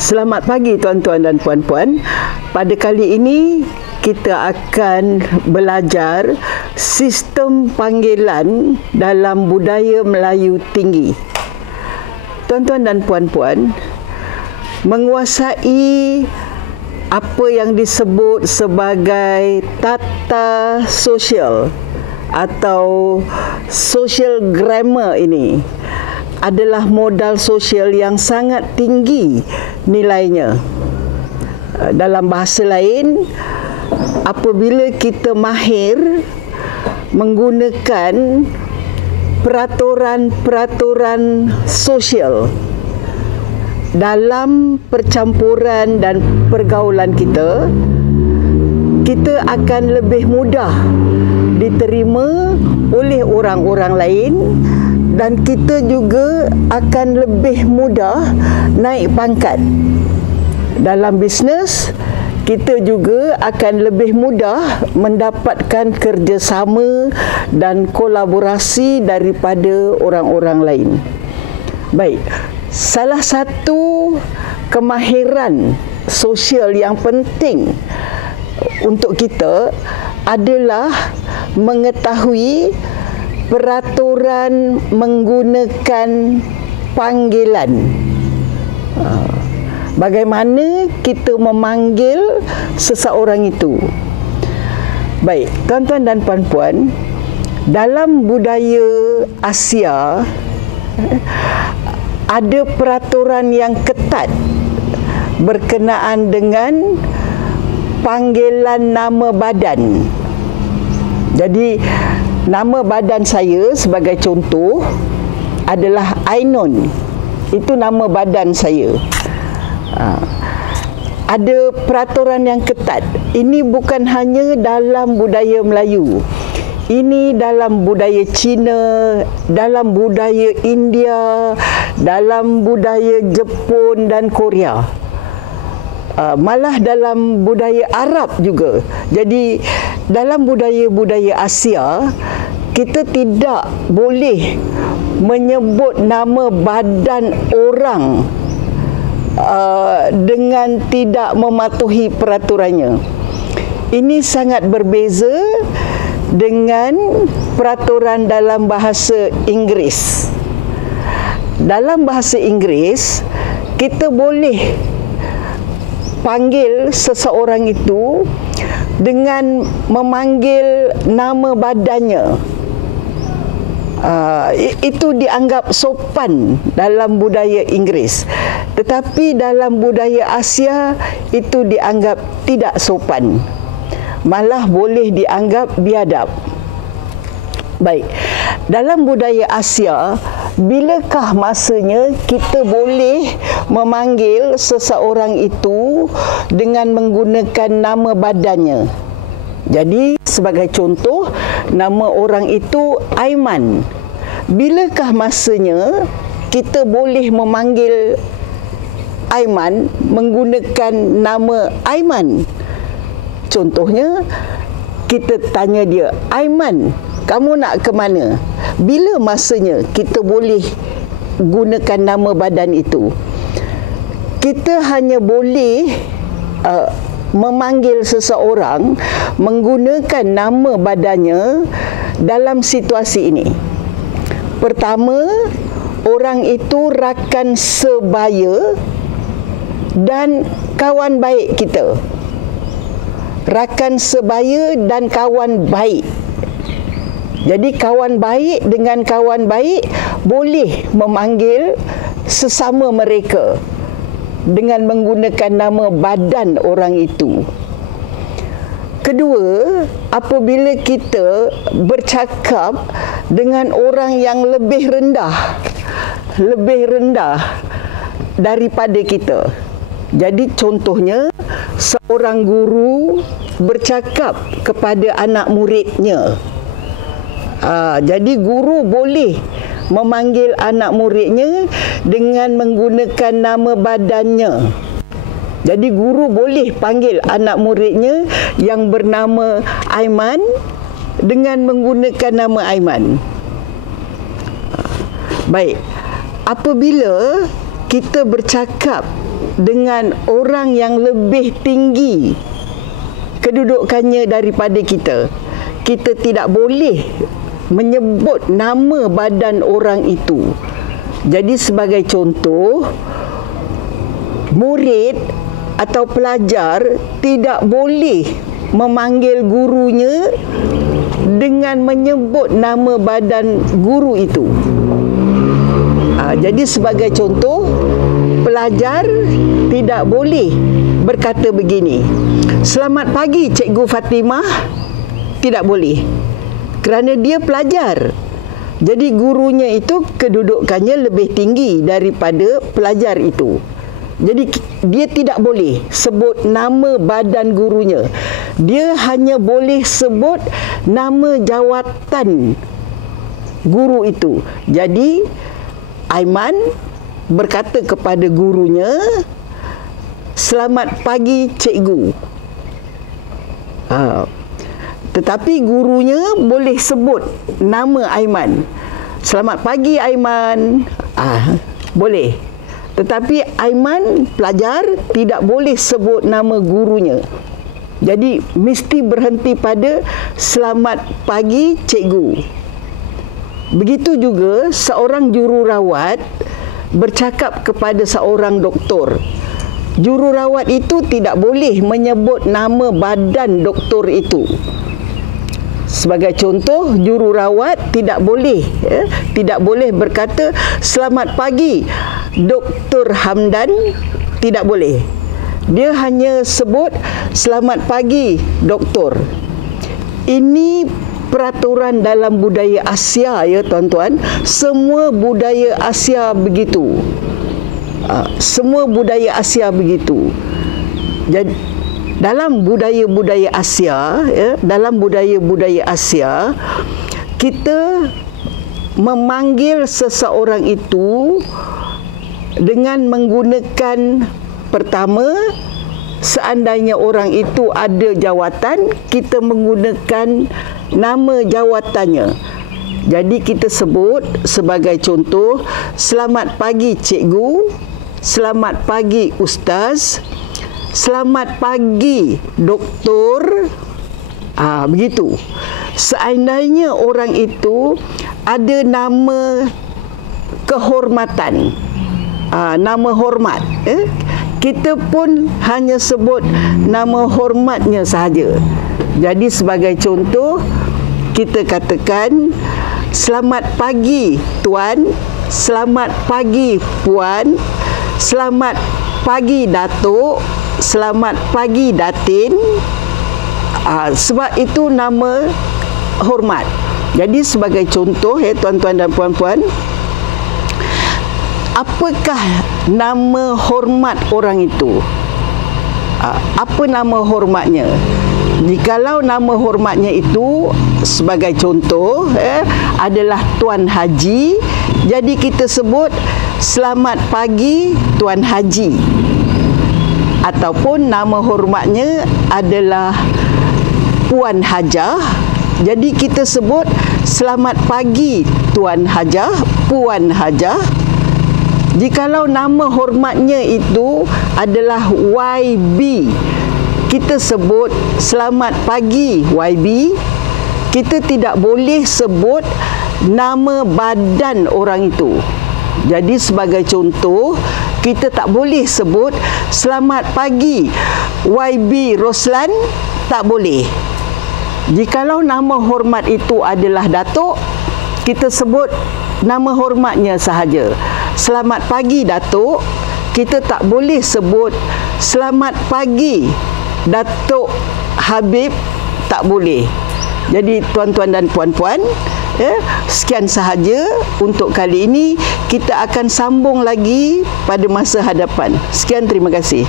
Selamat pagi tuan-tuan dan puan-puan. Pada kali ini kita akan belajar sistem panggilan dalam budaya Melayu tinggi. Tuan-tuan dan puan-puan, menguasai apa yang disebut sebagai tata sosial atau social grammar ini adalah modal sosial yang sangat tinggi nilainya. Dalam bahasa lain, apabila kita mahir menggunakan peraturan-peraturan sosial dalam percampuran dan pergaulan kita, kita akan lebih mudah diterima oleh orang-orang lain dan kita juga akan lebih mudah naik pangkat. Dalam bisnes, kita juga akan lebih mudah mendapatkan kerjasama dan kolaborasi daripada orang-orang lain. Baik, salah satu kemahiran sosial yang penting untuk kita adalah mengetahui peraturan menggunakan panggilan. Bagaimana kita memanggil seseorang itu. Baik, tuan-tuan dan puan-puan, dalam budaya Asia ada peraturan yang ketat berkenaan dengan panggilan nama badan. Jadi, nama badan saya sebagai contoh adalah Ainon. Itu nama badan saya. Ada peraturan yang ketat. Ini bukan hanya dalam budaya Melayu. Ini dalam budaya Cina, dalam budaya India, dalam budaya Jepun dan Korea. Malah dalam budaya Arab juga. Jadi dalam budaya-budaya Asia, kita tidak boleh menyebut nama badan orang dengan tidak mematuhi peraturannya. Ini sangat berbeza dengan peraturan dalam bahasa Inggeris. Dalam bahasa Inggeris, kita boleh panggil seseorang itu dengan memanggil nama badannya. Itu dianggap sopan dalam budaya Inggeris. Tetapi dalam budaya Asia itu dianggap tidak sopan. Malah boleh dianggap biadab. Baik, dalam budaya Asia, bilakah masanya kita boleh memanggil seseorang itu dengan menggunakan nama badannya? Jadi, sebagai contoh, nama orang itu Aiman. Bilakah masanya kita boleh memanggil Aiman menggunakan nama Aiman? Contohnya, kita tanya dia, Aiman, kamu nak ke mana? Bila masanya kita boleh gunakan nama badan itu? Kita hanya boleh memanggil seseorang menggunakan nama badannya dalam situasi ini. Pertama, orang itu rakan sebaya dan kawan baik kita. Rakan sebaya dan kawan baik. Jadi kawan baik dengan kawan baik boleh memanggil sesama mereka dengan menggunakan nama badan orang itu. Kedua, apabila kita bercakap dengan orang yang lebih rendah daripada kita. Jadi contohnya, seorang guru bercakap kepada anak muridnya. Jadi guru boleh memanggil anak muridnya dengan menggunakan nama badannya. Jadi guru boleh panggil anak muridnya yang bernama Aiman dengan menggunakan nama Aiman. Baik, apabila kita bercakap dengan orang yang lebih tinggi kedudukannya daripada kita, kita tidak boleh menyebut nama badan orang itu. Jadi sebagai contoh, murid atau pelajar tidak boleh memanggil gurunya dengan menyebut nama badan guru itu. Jadi sebagai contoh, pelajar tidak boleh berkata begini, "Selamat pagi Cikgu Fatimah." Tidak boleh, kerana dia pelajar. Jadi gurunya itu kedudukannya lebih tinggi daripada pelajar itu. Jadi dia tidak boleh sebut nama badan gurunya. Dia hanya boleh sebut nama jawatan guru itu. Jadi Aiman berkata kepada gurunya, "Selamat pagi Cikgu." Tetapi gurunya boleh sebut nama Aiman. "Selamat pagi Aiman." Boleh. Tetapi Aiman pelajar tidak boleh sebut nama gurunya. Jadi mesti berhenti pada "Selamat pagi Cikgu." Begitu juga seorang jururawat bercakap kepada seorang doktor. Jururawat itu tidak boleh menyebut nama badan doktor itu. Sebagai contoh, jururawat tidak boleh berkata, "Selamat pagi Dr. Hamdan." Tidak boleh. Dia hanya sebut, "Selamat pagi doktor." Ini peraturan dalam budaya Asia, ya tuan-tuan. Semua budaya Asia begitu. Semua budaya Asia begitu. Jadi dalam budaya-budaya Asia, kita memanggil seseorang itu dengan menggunakan, pertama, seandainya orang itu ada jawatan, kita menggunakan nama jawatannya. Jadi kita sebut sebagai contoh, "Selamat pagi Cikgu," "Selamat pagi Ustaz," "Selamat pagi Doktor." Begitu. Seandainya orang itu ada nama kehormatan, nama hormat, kita pun hanya sebut nama hormatnya sahaja. Jadi sebagai contoh, kita katakan, "Selamat pagi Tuan," "Selamat pagi Puan," "Selamat pagi Datuk," "Selamat pagi Datin." Sebab itu nama hormat. Jadi sebagai contoh, tuan-tuan dan puan-puan, apakah nama hormat orang itu? Apa nama hormatnya? Jikalau nama hormatnya itu sebagai contoh adalah Tuan Haji, jadi kita sebut, "Selamat pagi Tuan Haji." Ataupun nama hormatnya adalah Puan Hajah, jadi kita sebut, "Selamat pagi Tuan Hajah, Puan Hajah." Jikalau nama hormatnya itu adalah YB, kita sebut, "Selamat pagi YB." Kita tidak boleh sebut nama badan orang itu. Jadi sebagai contoh, kita tak boleh sebut, "Selamat pagi YB Roslan." Tak boleh. Jikalau nama hormat itu adalah Datuk, kita sebut nama hormatnya sahaja. "Selamat pagi Datuk." Kita tak boleh sebut, "Selamat pagi Datuk Habib." Tak boleh. Jadi tuan-tuan dan puan-puan, sekian sahaja untuk kali ini. Kita akan sambung lagi pada masa hadapan. Sekian, terima kasih.